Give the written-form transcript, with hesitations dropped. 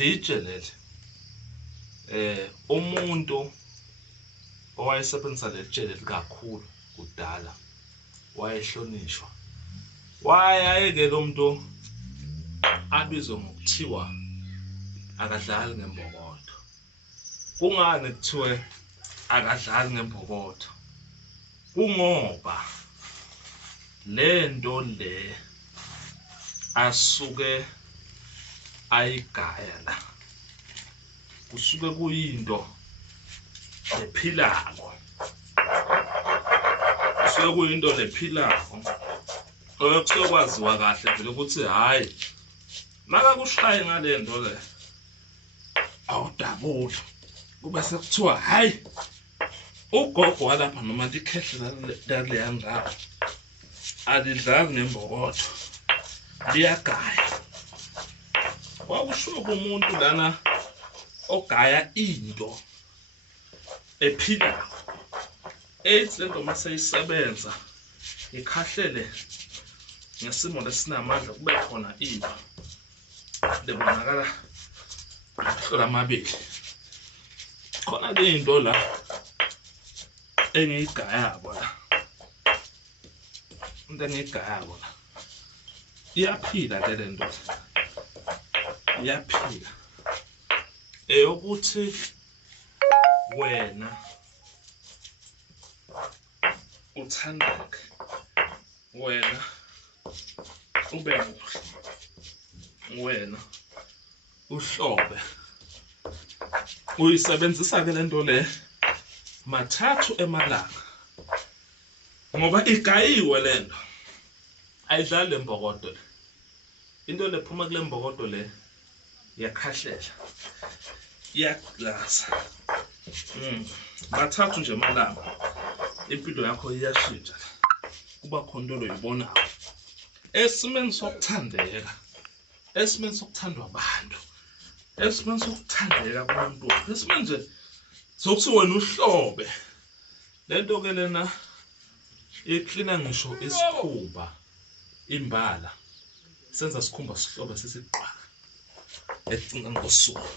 litshe leli umuntu owayesebenzisa letshe leli kakhulu kudala wayehlonishwa. Wayeke lo muntu abizwe ngokuthiwa akadlali ngembokodo. Kungani kuthiwe akadlali ngembokodo? Kungoba lento le asuke ayigaya la kusuke kuyinto ephilako, kusuke kuyinto lephilako okusuke kwaziwa kahle vele ukuthi hayi makakushaye ngale nto le awudabuli, kube sekuthiwa hayi ugogo walapha noma likhehle laleya ndawo alidlali ngembokodo liyagaya. Kwakusho umuntu lana ogaya into ephilako ethi lento maseyisebenza ikhahlele ngesimo lesinamandla kube khona into lebonakala ahlola amabili. Khona le into la engiyigayako la, into engiyigayako la iyaphila le nto, iyaphila ukuthi wena uthandeke, wena ube muhle, wena uhlobe. Uyisebenzisa ke lento le mathathu emalanga ngoba igayiwe lento, ayidlali lembokodo le. Into lephuma kule mbokodo le iyakhahlela, iyaglaza. Mathathu nje emalanga impilo yakho iyashintsha, kuba khona into oyibonayo esimeni sokuthandeka, esimeni sokuthandwa abantu, esimeni sokuthandeka kumuntu, esimeni nje sokuthi wena uhlobe. Lento ke lena iklina ngisho isikhumba, imbala senza isikhumba sihlobe sesiqhwa ekugcineni kosuku.